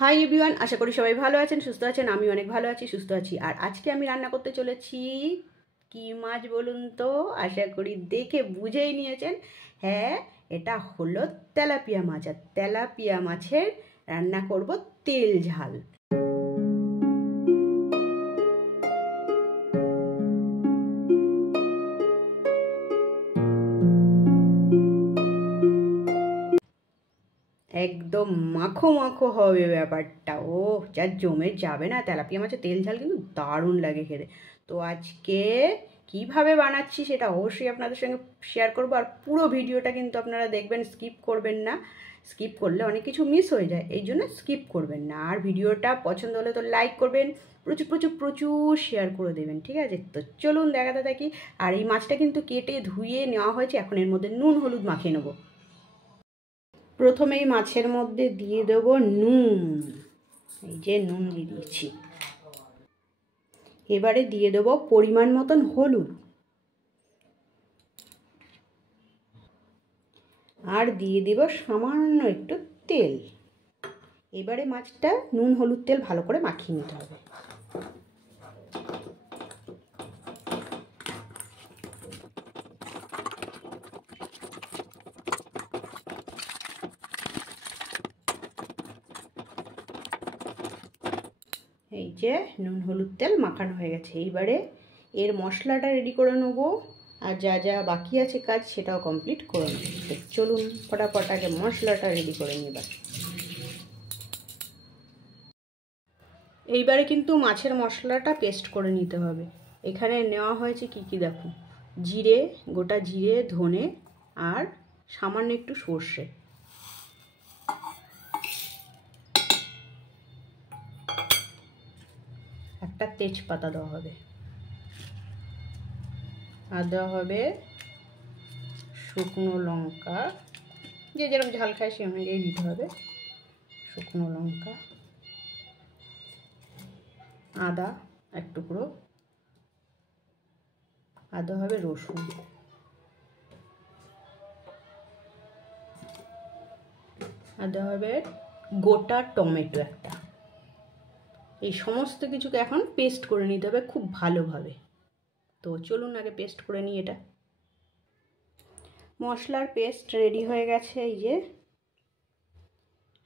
Hi everyone, আশা করি সবাই ভালো আছেন, সুস্থ আছেন। আমি অনেক ভালো আছি, সুস্থ আছি। আর আজকে আমি রান্না করতে চলেছি কি মাছ বলুন তো? আশা করি দেখে বুঝেই নিয়েছেন। হ্যাঁ, এটা হলো তেলাপিয়া মাছ। আর তেলাপিয়া মাছের রান্না করব তেল ঝাল। একদম মাখো মাখো হবে ব্যাপারটা। ও যা জমে যাবে না! তেলাপিয়া মাছের তেল ঝাল কিন্তু দারুণ লাগে খেতে। তো আজকে কিভাবে বানাচ্ছি সেটা অবশ্যই আপনাদের সঙ্গে শেয়ার করবো। আর পুরো ভিডিওটা কিন্তু আপনারা দেখবেন, স্কিপ করবেন না। স্কিপ করলে অনেক কিছু মিস হয়ে যায়, এই জন্য স্কিপ করবেন না। আর ভিডিওটা পছন্দ হলে তো লাইক করবেন, প্রচুর প্রচুর প্রচুর শেয়ার করে দেবেন, ঠিক আছে? তো চলুন দেখাতে থাকি। আর এই মাছটা কিন্তু কেটে ধুয়ে নেওয়া হয়েছে। এখন এর মধ্যে নুন হলুদ মাখিয়ে নেবো। প্রথমেই মাছের মধ্যে দিয়ে দেবো নুন। এই যে নুন দিয়ে দিয়েছি। এবারে দিয়ে দেবো পরিমাণ মতন হলুদ, আর দিয়ে দিব সামান্য একটু তেল। এবারে মাছটা নুন হলুদ তেল ভালো করে মাখিয়ে নিতে হবে। এই যে নুন হলুদ তেল মাখানো হয়ে গেছে। এইবারে এর মশলাটা রেডি করে নেব। আর যা যা বাকি আছে কাজ সেটাও কমপ্লিট করে নেব। চলুন ফটাফট আগে মশলাটা রেডি করে নিই। এইবারে কিন্তু মাছের মশলাটা পেস্ট করে নিতে হবে। এখানে নেওয়া হয়েছে কি কি দেখুন: জিরে, গোটা জিরে, ধনে, আর সামান্য একটু সর্ষে। একটা তেজপাতা দেওয়া হবে, আর দেওয়া হবে শুকনো লঙ্কা। যে যেরকম ঝাল খায় সে অনুযায়ী দিতে হবে। শুকনো লঙ্কা, আদা এক টুকরো, আদা হবে রসুন, আদা হবে গোটা টমেটো একটা। এই সমস্ত কিছুকে এখন পেস্ট করে নিতে হবে খুব ভালোভাবে। তো চলুন আগে পেস্ট করে নিই এটা। মশলার পেস্ট রেডি হয়ে গেছে। এই যে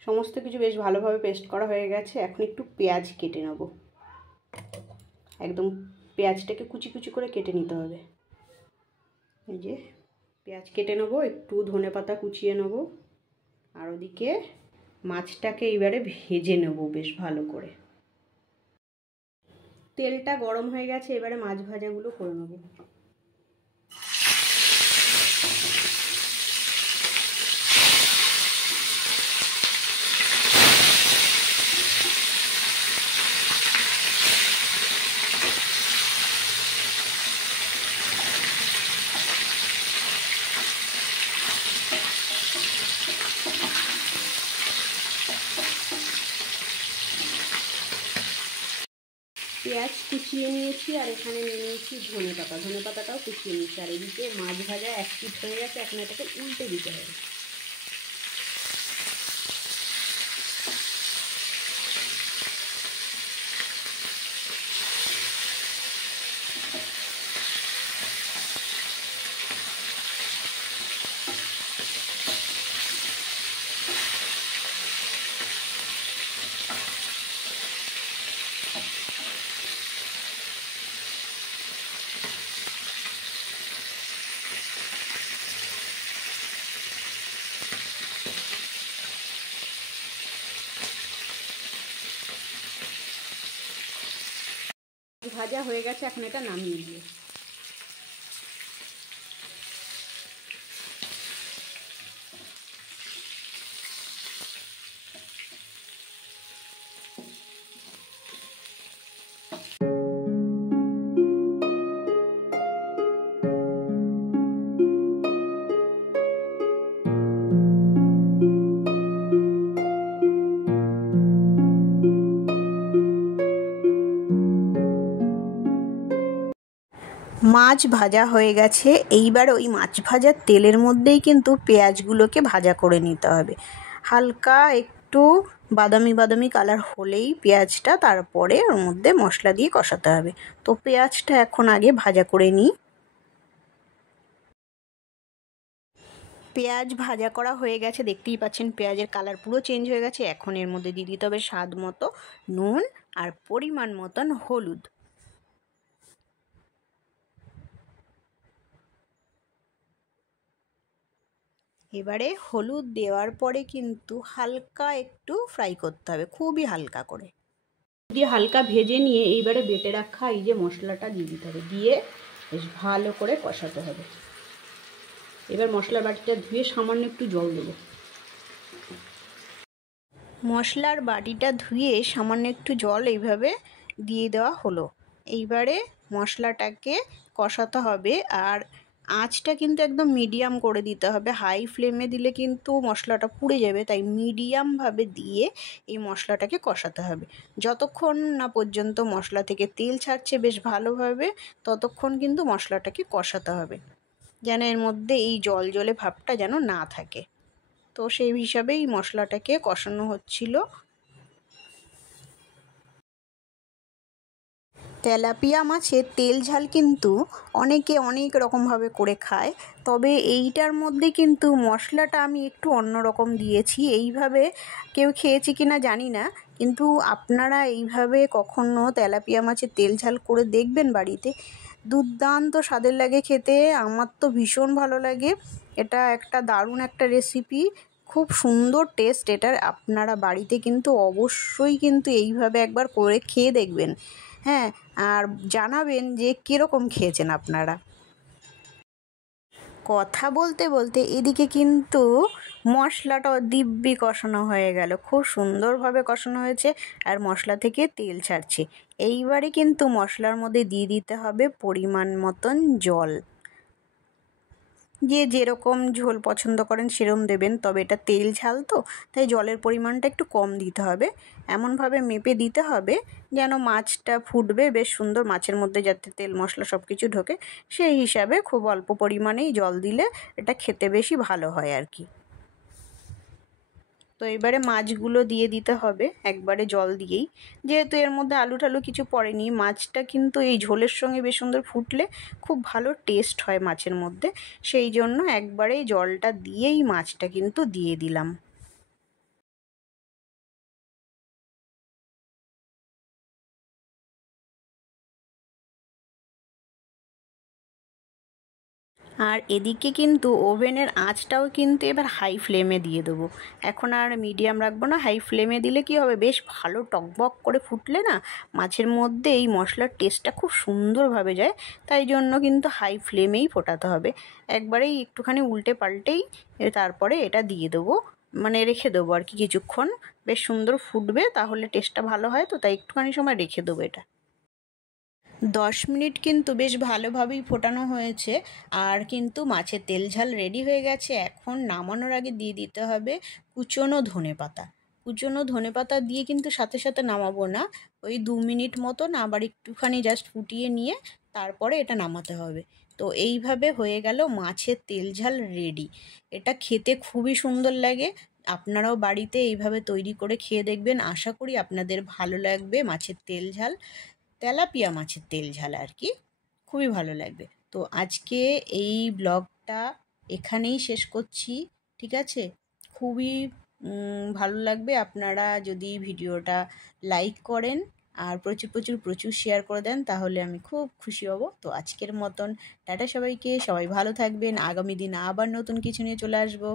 সমস্ত কিছু বেশ ভালোভাবে পেস্ট করা হয়ে গেছে। এখন একটু পেঁয়াজ কেটে নেব। একদম পেঁয়াজটাকে কুচি কুচি করে কেটে নিতে হবে। এই যে পেঁয়াজ কেটে নেব, একটু ধনেপাতা কুচিয়ে নেব, আর ওদিকে মাছটাকে এবারে ভেজে নেব বেশ ভালো করে। তেলটা গরম হয়ে গেছে, এবারে মাছ ভাজাগুলো করে নেব। পেঁয়াজ কুচিয়ে নিয়েছি, আর এখানে নিয়ে নিয়েছি ধনেপাতা। ধনেপাতাটাও কুচিয়ে নিয়েছি। আর এদিকে মাছ ভাজা এক পিঠ হয়ে গেছে, এখন এটাকে উল্টে দিতে হবে। ভাজা হয়ে গেছে, এখন এটা নামিয়ে দিয়ে। মাছ ভাজা হয়ে গেছে। এইবার ওই মাছ ভাজার তেলের মধ্যেই কিন্তু পেঁয়াজগুলোকে ভাজা করে নিতে হবে। হালকা একটু বাদামি বাদামি কালার হলেই পেঁয়াজটা তারপরে ওর মধ্যে মশলা দিয়ে কষাতে হবে। তো পেঁয়াজটা এখন আগে ভাজা করে নিই। পেঁয়াজ ভাজা করা হয়ে গেছে, দেখতেই পাচ্ছেন পেঁয়াজের কালার পুরো চেঞ্জ হয়ে গেছে। এখন এর মধ্যে দিয়ে দিতে হবে স্বাদ মতো নুন আর পরিমাণ মতন হলুদ। এবারে হলুদ দেওয়ার পরে কিন্তু হালকা একটু ফ্রাই করতে হবে, খুবই হালকা করে দিয়ে হালকা ভেজে নিয়ে এইবারে বেটে রাখা এই যে মশলাটা দিয়ে দিতে হবে, দিয়ে বেশ ভালো করে কষাতে হবে। এবার মশলার বাটিটা ধুয়ে সামান্য একটু জল দেবো। মশলার বাটিটা ধুয়ে সামান্য একটু জল এইভাবে দিয়ে দেওয়া হলো। এইবারে মশলাটাকে কষাতে হবে, আর আঁচটা কিন্তু একদম মিডিয়াম করে দিতে হবে। হাই ফ্লেমে দিলে কিন্তু মশলাটা পুড়ে যাবে, তাই মিডিয়ামভাবে দিয়ে এই মশলাটাকে কষাতে হবে। যতক্ষণ না পর্যন্ত মশলা থেকে তেল ছাড়ছে বেশ ভালোভাবে, ততক্ষণ কিন্তু মশলাটাকে কষাতে হবে, যেন এর মধ্যে এই জল জলে ভাবটা যেন না থাকে। তো সেই হিসাবেই মশলাটাকে কষানো হচ্ছিল। তেলাপিয়া মাছের তেল ঝাল কিন্তু অনেকে অনেক রকমভাবে করে খায়, তবে এইটার মধ্যে কিন্তু মশলাটা আমি একটু অন্যরকম দিয়েছি। এইভাবে কেউ খেয়েছে কি না জানি না, কিন্তু আপনারা এইভাবে কখনো তেলাপিয়া মাছের তেল ঝাল করে দেখবেন বাড়িতে, দুর্দান্ত স্বাদের লাগে খেতে। আমার তো ভীষণ ভালো লাগে, এটা একটা দারুণ একটা রেসিপি, খুব সুন্দর টেস্ট এটার। আপনারা বাড়িতে কিন্তু অবশ্যই কিন্তু এইভাবে একবার করে খেয়ে দেখবেন, হ্যাঁ, আর জানাবেন যে কীরকম খেয়েছেন আপনারা। কথা বলতে বলতে এদিকে কিন্তু মশলাটাও দিব্যি কষানো হয়ে গেল, খুব সুন্দরভাবে কষানো হয়েছে আর মশলা থেকে তেল ছাড়ছে। এইবারে কিন্তু মশলার মধ্যে দিয়ে দিতে হবে পরিমাণ মতন জল। যে যেরকম ঝোল পছন্দ করেন সেরকম দেবেন, তবে এটা তেল ঝাল তো, তাই জলের পরিমাণটা একটু কম দিতে হবে। এমনভাবে মেপে দিতে হবে যেন মাছটা ফুটবে বেশ সুন্দর, মাছের মধ্যে যাতে তেল মশলা সব কিছু ঢোকে, সেই হিসাবে খুব অল্প পরিমাণেই জল দিলে এটা খেতে বেশি ভালো হয় আর কি। তো এবারে মাছগুলো দিয়ে দিতে হবে একবারে জল দিয়েই, যেহেতু এর মধ্যে আলু টালু কিছু পড়েনি, মাছটা কিন্তু এই ঝোলের সঙ্গে বেশ সুন্দর ফুটলে খুব ভালো টেস্ট হয় মাছের মধ্যে, সেই জন্য একবারেই জলটা দিয়েই মাছটা কিন্তু দিয়ে দিলাম। আর এদিকে কিন্তু ওভেনের আঁচটাও কিন্তু এবার হাই ফ্লেমে দিয়ে দেবো। এখন আর মিডিয়াম রাখবো না, হাই ফ্লেমে দিলে কি হবে, বেশ ভালো টকবক করে ফুটলে না মাছের মধ্যে এই মশলার টেস্টটা খুব সুন্দরভাবে যায়। তাই জন্য কিন্তু হাই ফ্লেমেই ফোটাতে হবে। একবারেই একটুখানি উল্টে পাল্টেই তারপরে এটা দিয়ে দেবো, মানে রেখে দেবো আর কি কিছুক্ষণ, বেশ সুন্দর ফুটবে, তাহলে টেস্টটা ভালো হয়, তো তাই একটুখানি সময় রেখে দেবো এটা। 10 মিনিট কিন্তু বেশ ভালোভাবেই ফোটানো হয়েছে, আর কিন্তু মাছের তেল ঝাল রেডি হয়ে গেছে। এখন নামানোর আগে দিয়ে দিতে হবে কুচনো ধনেপাতা। কুচনো ধনেপাতা দিয়ে কিন্তু সাথে সাথে নামাবো না, ওই 2 মিনিট মতন আবার একটুখানি জাস্ট ফুটিয়ে নিয়ে তারপরে এটা নামাতে হবে। তো এইভাবে হয়ে গেল মাছের তেল ঝাল রেডি। এটা খেতে খুবই সুন্দর লাগে, আপনারাও বাড়িতে এইভাবে তৈরি করে খেয়ে দেখবেন, আশা করি আপনাদের ভালো লাগবে। মাছের তেল ঝাল, তেলাপিয়া মাছের তেল ঝাল আর কি, খুবই ভালো লাগবে। তো আজকে এই ব্লগটা এখানেই শেষ করছি, ঠিক আছে? খুবই ভালো লাগবে আপনারা যদি ভিডিওটা লাইক করেন আর প্রচুর প্রচুর প্রচুর শেয়ার করে দেন, তাহলে আমি খুব খুশি হব। তো আজকের মতন টাটা সবাইকে, সবাই ভালো থাকবেন, আগামী দিন আবার নতুন কিছু নিয়ে চলে আসবো।